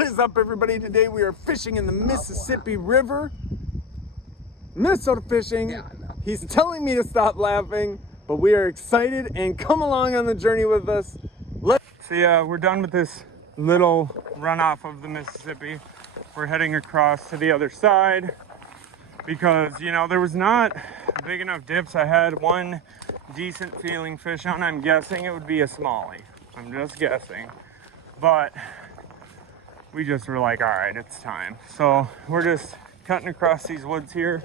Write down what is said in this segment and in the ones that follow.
What is up, everybody? Today we are fishing in the Mississippi River. Minnesota fishing. Yeah, I know. He's telling me to stop laughing, but we are excited and come along on the journey with us. So yeah, we're done with this little runoff of the Mississippi. We're heading across to the other side because, you know, there was not big enough dips. I had one decent feeling fish on. I'm guessing it would be a smallie. I'm just guessing. But we just were like, all right, it's time. So we're just cutting across these woods here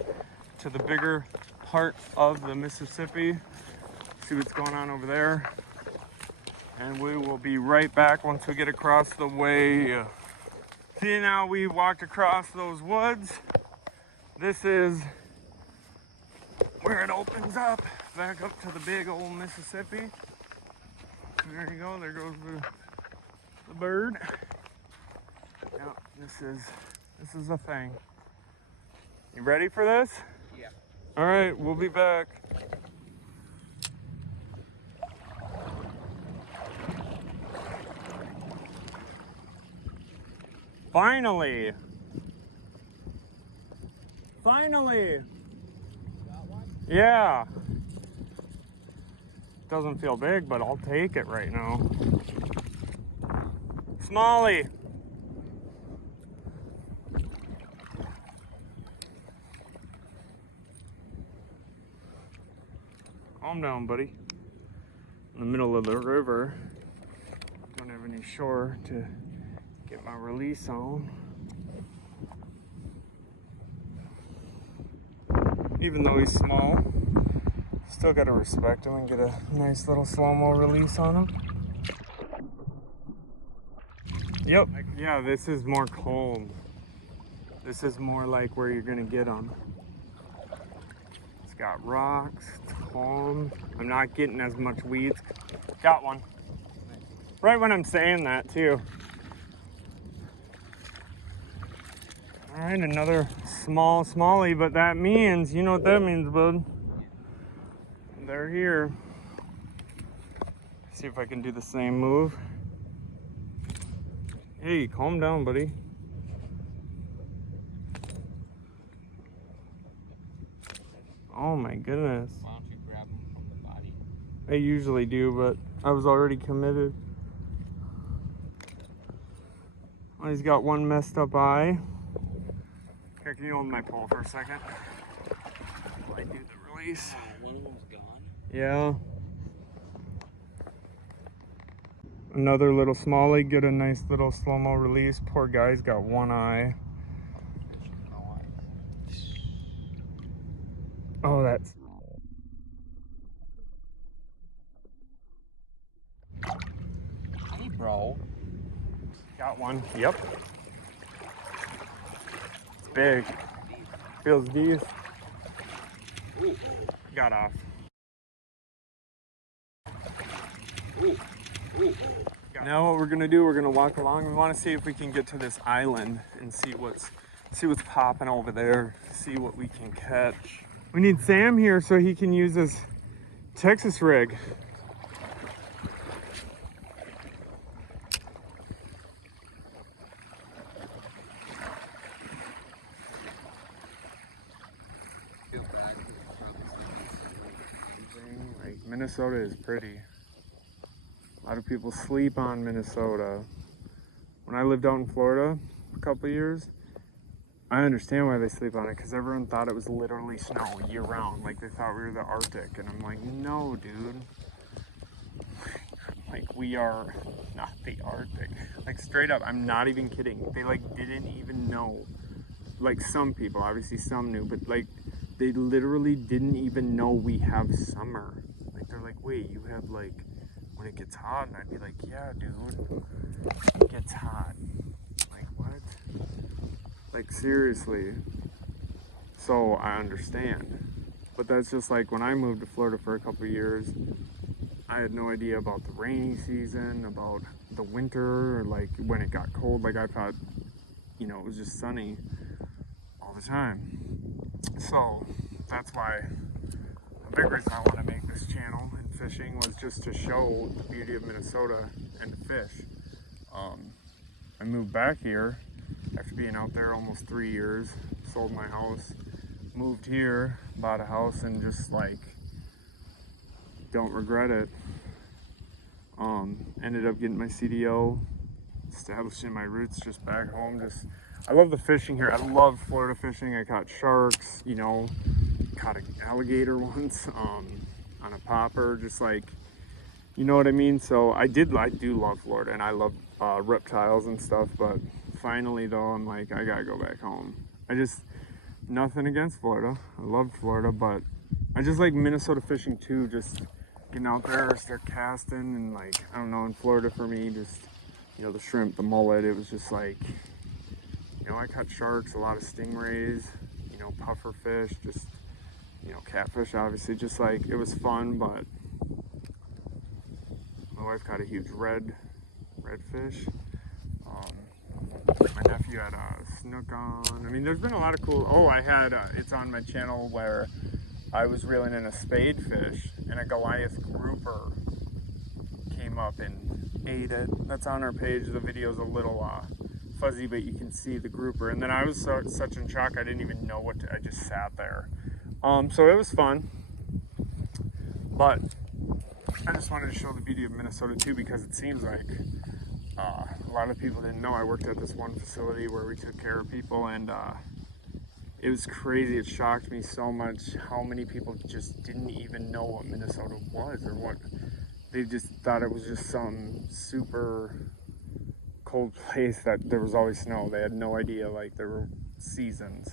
to the bigger part of the Mississippi. See what's going on over there. And we will be right back once we get across the way. See, now we walked across those woods. This is where it opens up, back up to the big old Mississippi. There you go, there goes the bird. Yeah, this is a thing. You ready for this? Yeah. All right, we'll be back. Finally. Finally. Got one? Yeah. Doesn't feel big, but I'll take it right now. Smallie. Calm down, buddy. In the middle of the river. Don't have any shore to get my release on. Even though he's small, still gotta respect him and get a nice little slow-mo release on him. Yep. Yeah, this is more calm. This is more like where you're gonna get them. It's got rocks, it's calm. I'm not getting as much weeds. Got one. Right when I'm saying that too. All right, another small smallie, but that means, you know what that means, bud? They're here. See if I can do the same move. Hey, calm down, buddy. Oh my goodness. Why don't you grab them from the body? I usually do, but I was already committed. Oh, he's got one messed up eye. Okay, can you hold my pole for a second? While I do the release. One of them's gone. Yeah. Another little smallie, get a nice little slow-mo release. Poor guy's got one eye. Oh, that's... Hey, bro. Got one. Yep. It's big. Feels decent. Got off. Now what we're gonna do, we're gonna walk along. We want to see if we can get to this island and see what's popping over there. See what we can catch. We need Sam here so he can use his Texas rig. Like, Minnesota is pretty. A lot of people sleep on Minnesota. When I lived out in Florida a couple of years, I understand why they sleep on it, because everyone thought it was literally snow year round. Like, they thought we were the Arctic. And I'm like, no, dude. Like, we are not the Arctic. Like, straight up, I'm not even kidding. They, like, didn't even know. Like, some people, obviously some knew, but, like, they literally didn't even know we have summer. Like, they're like, wait, you have, like, when it gets hot? And I'd be like, yeah, dude, it gets hot. Like, what? Like, seriously. So I understand. But that's just like when I moved to Florida for a couple of years, I had no idea about the rainy season, about the winter, or like when it got cold. Like, I thought, you know, it was just sunny all the time. So that's why a big reason I want to make this channel and fishing was just to show the beauty of Minnesota and the fish. I moved back here after being out there almost 3 years, sold my house, moved here, bought a house, and just like don't regret it. Ended up getting my CDO, establishing my roots just back home. I love the fishing here. I love Florida fishing. I caught sharks, you know, caught an alligator once on a popper, just like, you know what I mean? So I do love Florida, and I love reptiles and stuff, but finally though, I'm like, I gotta go back home. Nothing against Florida. I love Florida, but I just like Minnesota fishing too, just getting out there, start casting, and like, I don't know, in Florida for me, just, you know, the shrimp, the mullet, it was just like, you know, I caught sharks, a lot of stingrays, you know, puffer fish, just, you know, catfish, obviously, just like, it was fun. But my wife caught a huge redfish. My nephew had a snook on. I mean, there's been a lot of cool, I had, it's on my channel where I was reeling in a spade fish, and a Goliath grouper came up and ate it. That's on our page. The video's a little fuzzy, but you can see the grouper. And then I was such in shock, I didn't even know what to, I just sat there. So it was fun, but I just wanted to show the beauty of Minnesota too, because it seems like a lot of people didn't know. I worked at this one facility where we took care of people, and it was crazy. It shocked me so much how many people just didn't even know what Minnesota was, or what, they just thought it was just some super cold place that there was always snow. They had no idea, like, there were seasons.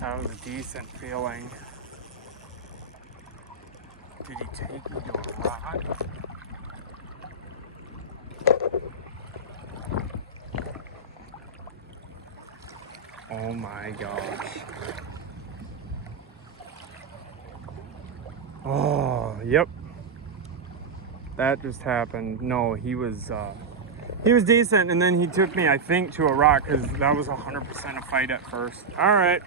That was a decent feeling. Did he take me to a rock? Oh my gosh. Oh, yep. That just happened. No, he was decent, and then he took me, I think, to a rock, because that was 100% a fight at first. All right.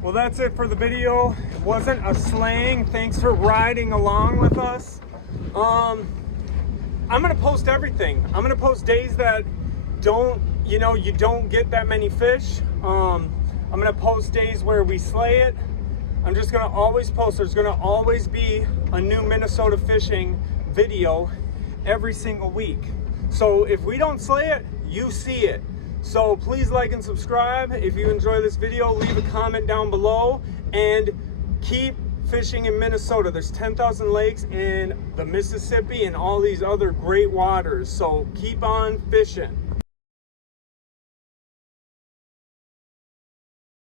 Well, that's it for the video. It wasn't a slaying. Thanks for riding along with us. I'm gonna post everything. I'm gonna post days that you don't get that many fish. I'm gonna post days where we slay it. I'm just gonna always post. There's gonna always be a new Minnesota fishing video every single week. So if we don't slay it, you see it. So please like and subscribe. If you enjoy this video, leave a comment down below, and keep fishing in Minnesota. There's 10,000 lakes in the Mississippi and all these other great waters. So keep on fishing.